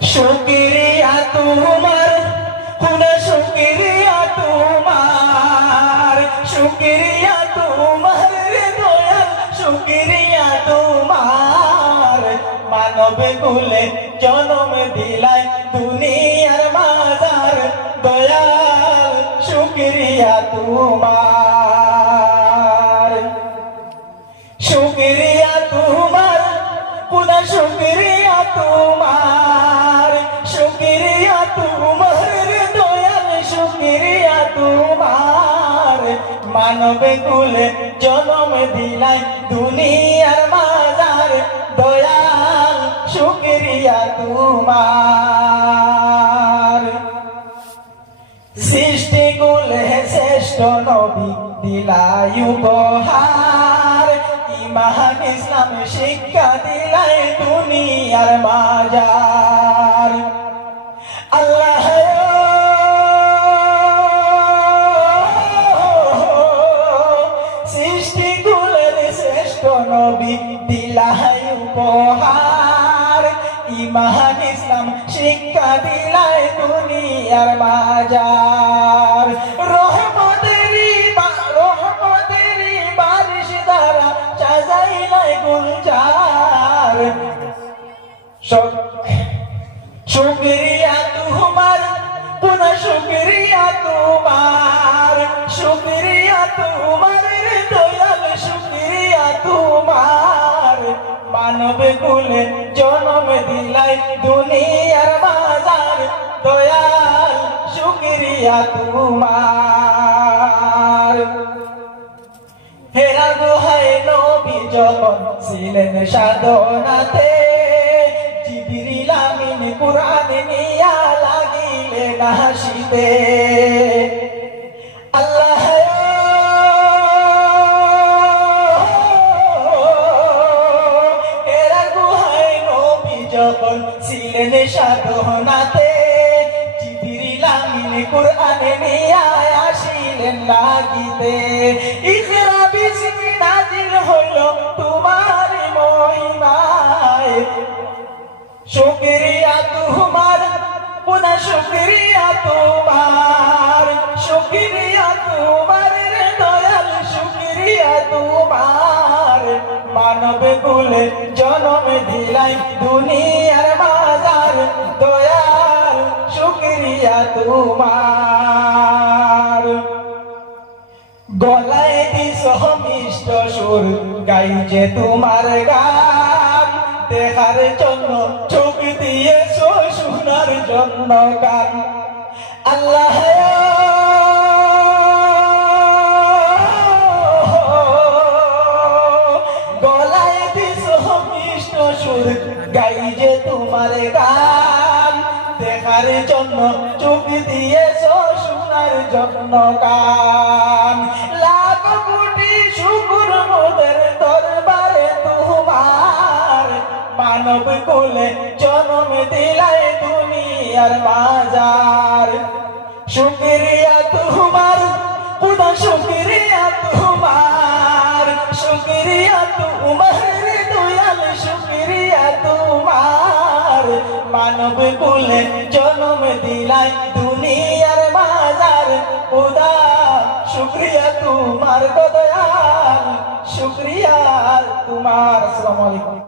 শুকরিয়া তোমার, খুদা শুকরিয়া তোমার, শুকরিয়া তোমার রে দয়াল, শুকরিয়া তোমার। মানব কুলে জন্ম দিলাই দুনিয়ার মাঝার, দয়াল শুকরিয়া তোমার। শুকরিয়া তোমার, খুদা শুকরিয়া তোমার, শুকরিয়া তোমার রে দয়াল, শুকরিয়া তোমার। মানব কুলে জন্ম দিলাই দুনিয়ার মাঝার, দয়াল শুকরিয়া তোমার। সৃষ্টি কুলে শ্রেষ্ঠ নবী দিলাই উপহার, ইমান ইসলাম শিক্ষা দিলাই দুনিয়ার মাঝার। আল্লাহ সৃষ্টি কুলের শ্রেষ্ঠ নবী দিলাই উপহার, ইমান ইসলাম শিক্ষা দিলাই দুনিয়ার মাঝার। রহমতেরি বারিশ দ্বারা সাজাইলাই গুলজার, শুকরিয়া তোমার, পুনঃ শুকরিয়া তোমার, শুকরিয়া তোমার রে দয়াল, শুকরিয়া তোমার। মানব কুলে জন্ম দিলাই দুনিয়ার মাঝার, দয়াল শুকরিয়া তোমার। হেরা গুহায় নবী যখন ছিলেন সাধনাতে, জিবরিল আমিন কুরআন নিয়া লাগিলেন হাসিতে। আল্লাহ হেরা গুহায় নবী যখন ছিলেন সাধনাতে, জিবরিল আমিন কুরআন নিয়া আসিলেন লাগিতে। ইকরা বিসমি নাজিল হইল তোমার মহিমায়, শুকরিয়া তোমার, পুনঃ শুকরিয়া তোমার, শুকরিয়া তোমার রে দয়াল, শুকরিয়া তোমার। মানব কুলে জন্ম দিলাই দুনিয়ার মাঝার, দয়াল শুকরিয়া তোমার। গলায় দিস মিষ্ট সুর, গাই যে তোমার গান, দেখার জন্য চোখ দিয়েছ, শোনার জন্য গান। আল্লাহ গলায় দিস মিষ্ট সুর, গাই যে তোমার গান, দেখার জন্য চোখ দিয়েছ, শোনার জন্য গান। লাখ কোটি শুকর মোদের দরবারে তোমার, মানব কুলে জন্ম দিলাই দুনিয়ার মাঝার। শুকরিয়া তোমার, খুদা শুকরিয়া তোমার, শুকরিয়া তোমার রে দয়াল, শুকরিয়া তোমার। মানব কুলে জন্ম দিলাই দুনিয়ার মাঝার, খুদা শুকরিয়া তোমার, দয়াল শুকরিয়া তোমার। আসসালামু আলাইকুম।